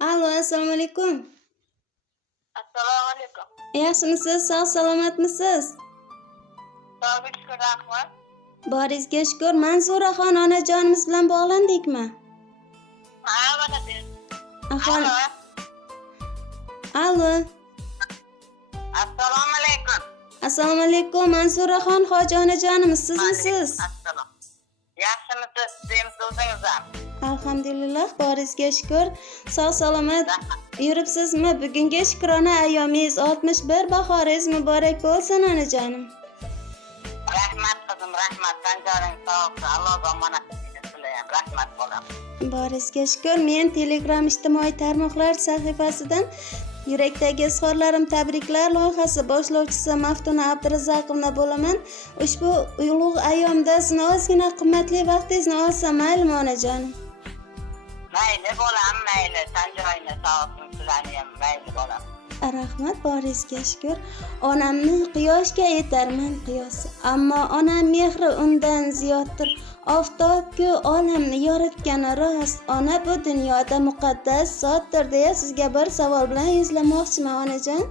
Alo, assalomu alaykum. Assalomu alaykum. Yaxshimisiz? Sog' salomatmisiz? Sog'lik shukur, rahmat. Boringizga shukur. Manzuraxon onajonimiz bilan bog'landikmi? Ha, mana siz. Ahvol. Alo. Assalomu alaykum. Assalomu alaykum. Manzuraxon hoji onajonimiz sizmisiz? Assalom. Yaxshimisiz? Sizmisiz o'zingiz ham? Alhamdulillah, boringizga shukur. Sog' salomat yuribsizmi? Bugungi shukrona ayyomingiz 61 bahoringiz muborak bo'lsin onajonim. Rahmat qizim, rahmat. Sanjoring sog' Alloh omonat tilayman. Rahmat bolam. Boringizga shukur. Men Telegram ijtimoiy tarmoqlar sahifasidan Yurakdagi izhorlarim tabriklar loyihasi boshlovchisi Maftuna Abdurazaqovna bo'laman. Ushbu ulug' ayyomda sizni ozgina qimmatli vaqtingizni olsam maylimi onajonim? Mayli bolam, mayli. Sanjoyingni sog'sin, sizlarni ham mayli bolam. Rahmat, boringizga shukur. Onamni quyoshga yetarman qiyosi, ammo onam mehri undan ziyoddir. Oftobku olamni yoritgani rost, ona bu dunyoda muqaddas zotdir deya sizga bir savol bilan yuzlamoqchiman onajon.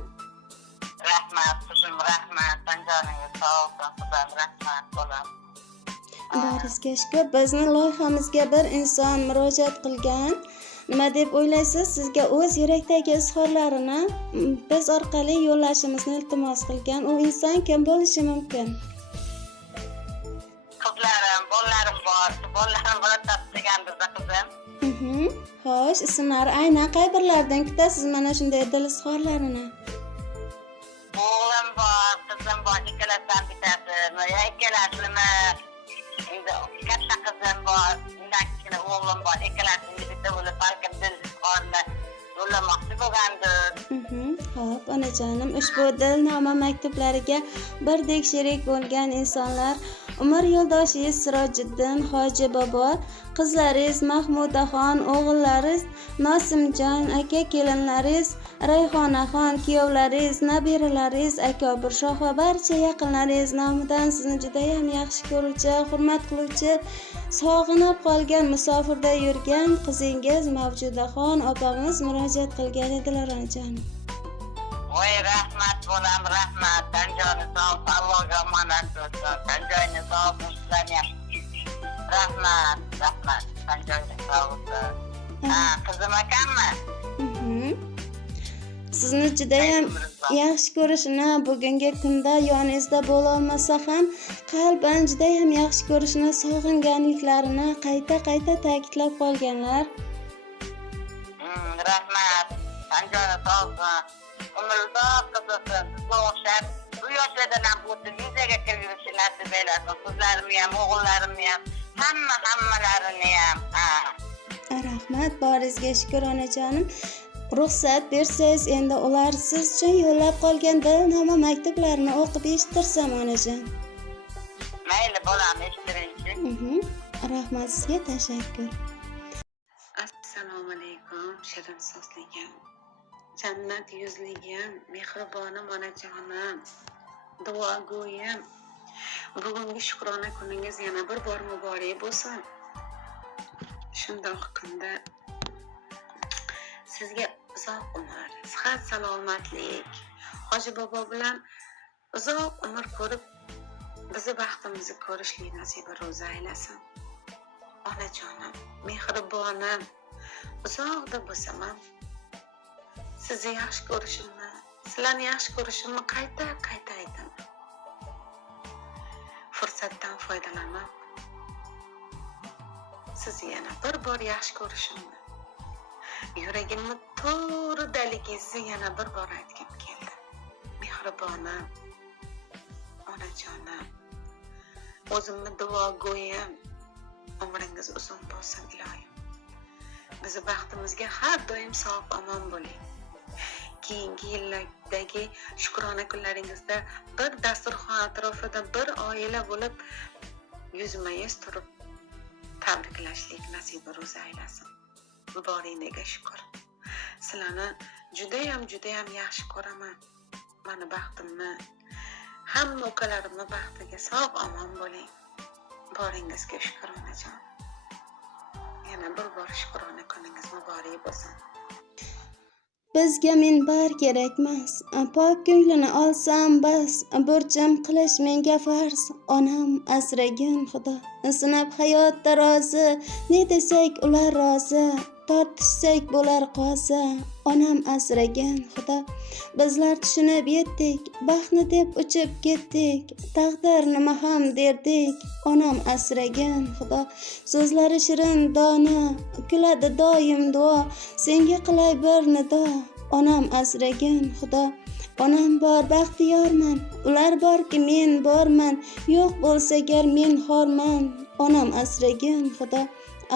Rahmat qizim, rahmat. Sanjoringiz sog'sin, qizim, rahmat bolam. Boringizga shukur. Bizni loyihamizga bir inson murojaat qilgan. Nima deb o'ylaysiz? Sizga o'z yurakdagi izhorlarini biz orqali yo'llashimizni iltimos qilgan. U inson kim bo'lishi mumkin? Qizlarim, bolalarim bor. Bolalarim murojaat qilgandingiz qizim. Xo'sh, ismlari aynan qay birlardan kutasiz mana shunday dil izhorlarini? O'g'lim bor, qizim bor, ikkalasidan bittasi. Ikkalasini endi katta qizim bor, undan kichkina o'g'lim bor. Ikkalasini bitta bo'lib balkim dil izhorini yo'llamoqchi bo'lgandir. Xo'p, onajonim, ushbu dilnoma maktublariga birdek sherik bo'lgan insonlar umr yo'ldoshingiz Sirojiddin hoji bobo, qizlaringiz Mahmudaxon, o'g'illaringiz Nosimjon, aka kelinlaringiz Rayhonaxon, kuyovlaringiz, nabiralaringiz Akobir Shoh va barcha yaqinlaringiz nomidan sizni juda ham yaxshi ko'ruvchi, hurmat qiluvchi, sog'inib qolgan musofirda yurgan qizingiz Mavjudaxon opamiz murojaat qilgan edilar onajonim. Voy rahmat bolam, rahmat. Sanjoying sog' Allohga omonat bo'lsin. Sanjoying sog' sizlarni ham. Rahmat, rahmat. Sanjoying sog' qizim akammi? Sizni juda ham yaxshi ko'rishini, bugungi kunda yoningizda bo'la olmasa ham qalban juda ham yaxshi ko'rishini, sog'inganliklarini qayta ta'kidlab qolganlar. Rahmat. Sanjoying sog' umrzoq qilsin. Sizga o'xshab bu yoshlardan ham o'tib yuzaga kirib yurishni nasib eylesin. Qizlarimni ham, o'g'illarimni ham, hammalarini ham. Rahmat, boringizga shukur onajonim. Ruxsat bersangiz, endi ular siz uchun yo'llab qolgan dilnoma maktublarini o'qib eshittirsam onajon. Mayli bolam, eshittiring. Rahmat, sizga tashakkur. Assalomu alaykum, shirin so'zligim. Jannat yuzligim, mehribonim onajonim, duogo'yim. Bugungi shukrona kuningiz yana bir bor muborak bo'lsin. Shundoq kunda sizga uzoq umr, sihat, salomatlik, hoji bobo bilan uzoq umr ko'rib, bizni baxtimizni ko'rishlik nasiba ro'za aylasin. Onajonim, mehribonim, uzoqda bo'lsam ham sizni yaxshi ko'rishimni, sizlarni yaxshi ko'rishimni qayta aytaman. Fursatdan foydalanib, sizni yana bir bor yaxshi ko'rishimni, yuragimni to'ridaligingizni yana bir bor aytgim keldi. Mehribonim, onajonim, o'zimni duogo'yim, umringiz uzun bo'lsin iloyim. Bizni baxtimizga har doim sog' omon bo'ling. Keyingi yillardagi shukrona kunlaringizda bir dasturxon atrofida bir oila bo'lib yuzma-yuz turib tabriklashlik nasiba ro'za aylasin. Boringizga shukur. Sizlarni juda ham yaxshi ko'raman. Mani baxtimni, hamma ukalarimni baxtiga sog' omon bo'ling. Boringizga shukur onajon. yana bir bor shukrona kuningiz muborak bo'lsin. Bizga minbar kerakmas, pok ko'nglini olsam bas, burchim qilish menga farz, onam asragin Xudo. Sinab hayotda rozi, ne desak ular rozi, tortishsak bo'lar qozi, onam asragin Xudo. Bizlar tushunib yetdik, baxtni deb uchib ketdik, taqdir nima ham derdik, onam asragin Xudo. So'zlari shirin dona, kuladi doim duo, senga qilay bir nido, onam asragin Xudo. Onam bor baxtiyorman, ular borki men borman, yo'q bo'lsa gar men xorman, onam asragin Xudo.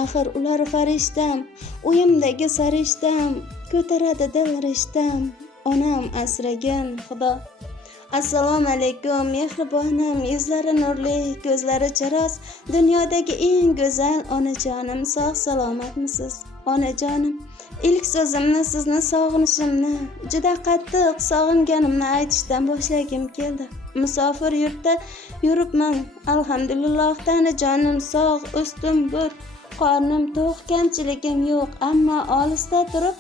Axir ular farishtam, uyimdagi sarishtam, ko'taradi dil rishtam, onam asragin Xudo. Assalomu alaykum mehribonim, yuzlari nurli, ko'zlari chiroz, dunyodagi eng go'zal onajonim, sog' salomatmisiz? Onajonim, ilk so'zimni sizni sog'inishimni, juda qattiq sog'inganimni aytishdan boshlagim keldi. Musofir yurtda yuribman, alhamdulillah, tanajonim sog', ustim bir, qornim to'q, kamchiligim yo'q, ammo olisda turib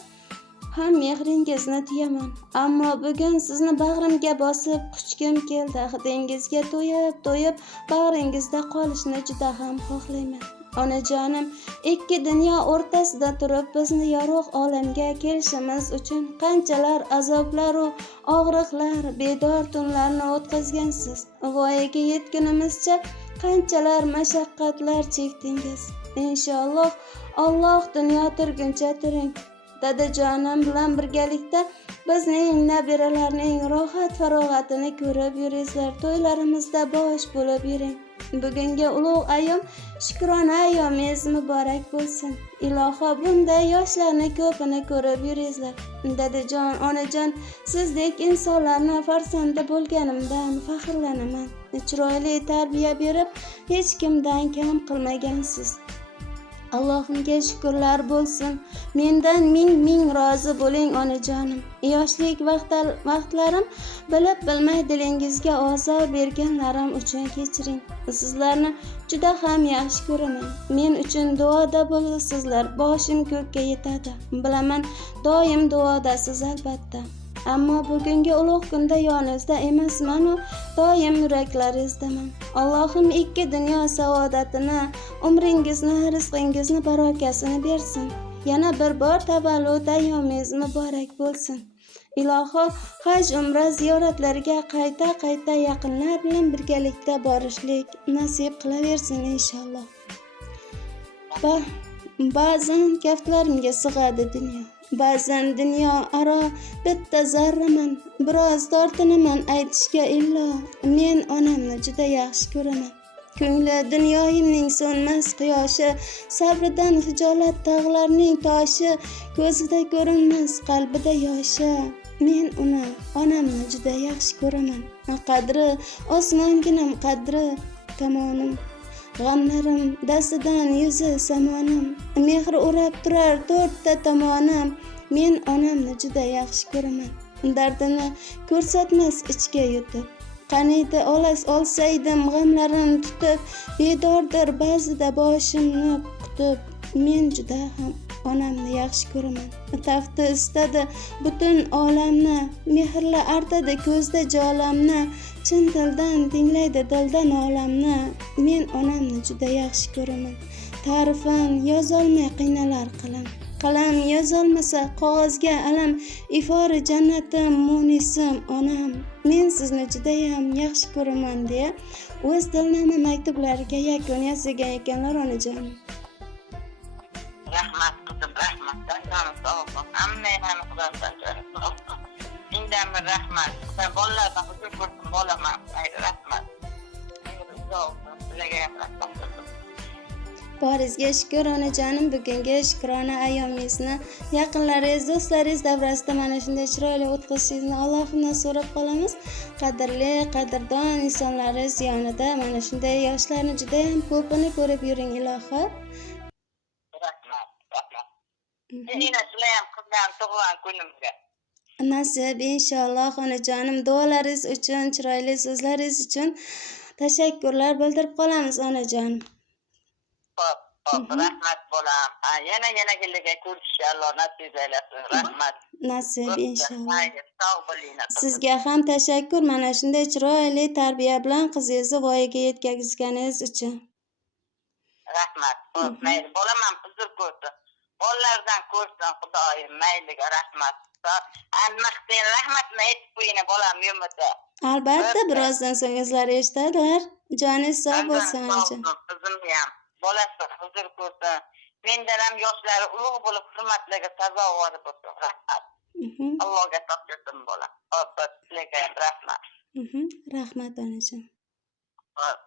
ham mehringizni tuyaman. Ammo bugun sizni bag'rimga bosib quchgim keldi. Hidingizga to'yib bag'ringizda qolishni juda ham xohlayman. Onajonim, ikki dunyo o'rtasida turib bizni yorug' olamga kelishimiz uchun qanchalar azoblar u og'riqlar, bedor tunlarni o'tkazgansiz. Voyaga yetgunimizcha qanchalar mashaqqatlar chekdingiz. Inshaalloh Alloh dunyo turguncha turing. Dadajonim bilan birgalikda bizning nabiralarning rohat farog'atini ko'rib yuringlar. To'ylarimizda bosh bo'lib yuring. Bugungi ulug' ayyom, shukrona ayyomingiz muborak bo'lsin. Iloho bunday yoshlarni ko'pini ko'rib yuringlar. Dadajon, onajon, sizdek insonlarni farzandi bo'lganimdan faxrlanaman. Chiroyli tarbiya berib, hech kimdan kam qilmagansiz. Allohimga shukrlar bo'lsin. Mendan ming rozi bo'ling onajonim. Yoshlik vaqtlarim bilib bilmay dilingizga ozor berganlarim uchun kechiring. Sizlarni juda ham yaxshi ko'raman. Men uchun duoda bo'lasizlar. Boshim ko'kka yetadi. Bilaman, doim duodasiz albatta. Ammo bugungi ulug' kunda yoningizda emasman-u, doim yuraklaringizdaman. Allohim ikki dunyo saodatini, umringizni, rizqingizni barokasini bersin. Yana bir bor tavallud ayyomingiz muborak bo'lsin. Iloho haj umra ziyoratlariga qayta yaqinlar bilan birgalikda borishlik nasib qilaversin inshaalloh. Ba'zan kaftlarimga sig'adi dunyo. Ba'zan dunyo aro bitta zarraman, biroz tortinaman aytishga illo. Men onamni juda yaxshi ko'raman. Ko'ngli dunyoyimning so'nmas quyoshi, sabridan hijolat tog'larning toshi, ko'zida ko'rinmas qalbida yoshi. Men uni, onamni juda yaxshi ko'raman. Qadri osmonginam, qadri kamonim. G'amlarim dastidan yuzi samonim, mehr o'rab turar to'rtta tomonim. Men onamni juda yaxshi ko'raman. Dardini ko'rsatmas ichga yutib, qaniydi olsaydim g'amlarim tutib, bedordir ba'zida boshimni kutib. Men juda ham onamni yaxshi ko'raman. Tafti istadi butun olamni, mehrla artadi ko'zda jolamni, chin dildan tinglaydi dildan olamni. Men onamni juda yaxshi ko'raman. Ta'rifan yozolmay qiynalar qalam yozolmasa qog'ozga alam, ifori jannatim munisim onam. Men sizni juda ham yaxshi ko'raman deya o'z dilnoma maktublariga yakun yasagan ekanlar onajonim. Rahmat qizim, rahmat. Canım sağ olsun. Ammeyden Xudodan sağ olsun. Sizden bir rahmat. Ben bolalardan huzur ko'rsin bolaman. Haydi rahmat. Sağ olsun. Sizlarga rahmat. Boringizga shukur onajonim. Bugungi shukrona ayyomingizni yaqinlaringiz, do'stlaringiz davrasida mana shunday chiroyli o'tkazishingizni Allohimdan so'rab qolamiz. Qadrli, qadrdon insonlaringiz yonida mana shunday yoshlarni juda ham ko'pini ko'rib yuring iloho. Yine Süleyman kızlarım tug'ilgan kunimga. Nasib inshaalloh onajonim. Duolaringiz uchun, chiroyli so'zlaringiz uchun tashakkurlar bildirib qolamiz onajonim. Rahmat bolam. Yana kelga ko'rishga Alloh nasib eylesin. Rahmat. Nasib inshaalloh. Hayır, sağ bo'ling. Sizga ham tashakkur mana shunday chiroyli tarbiya bilan qizingizni voyaga yetkazganingiz uchun. Rahmat. Mayli, bolam ham huzur ko'rsin. Bolalardan ko'rsin Xudoyim, mayliga rahmat. Anmaqdan rahmatni aytib qo'ying bolam yumata. Albatta birozdan so'ng o'zlari eshitadilar. Joningiz sog' bo'lsin onajon. Qizim ham bolasi huzur ko'rsin. Mendan ham yoshlari ulug' bo'lib hurmatlarga sazovor bo'lsin. Rahmat. Allohga topshirdim bolam. Rahmat. Rahmat onajon. Hop.